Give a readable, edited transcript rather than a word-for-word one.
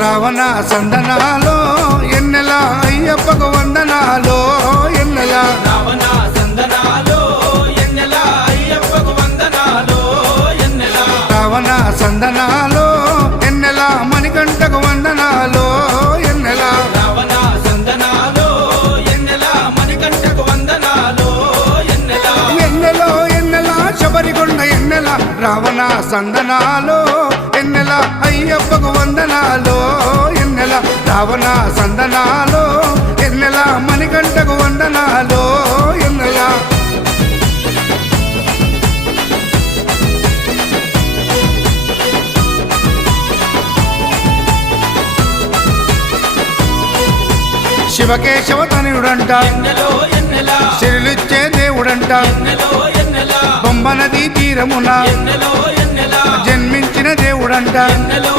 రావణ సందనాలో ఎన్నెల అయ్యప్పకు వందనాలో ఎన్నెల రావణ సందనాలో ఎన్నెల అయ్యప్పకు వందనాలో ఎన్నెల రావణ సందనాలో ఎన్నెల మణికంఠకు వందనాలో ఎన్నెల రావణ సందనాలో ఎన్నెల మణికంఠకు వందనాలో ఎన్నెల ఎన్నెలో ఎన్నెల శబరికొండ ఎన్నెల రావణ సందనాలో ఎన్నెల అయ్యప్పకు వందనాలో ఎన్నెల రావణ సందనాలో ఎన్నెల మణికంఠకు వందనాలో ఎన్నెల శివకేశవ తనయుడంట ఎన్నెలో ఎన్నెల శిరులిచ్చే దేవుడంట ఎన్నెలో ఎన్నెల బొమ్మ నదీ తీరమున ఎన్నెలో ఎన్నెల జన్మించిన దేవుడంట ఎన్నెలో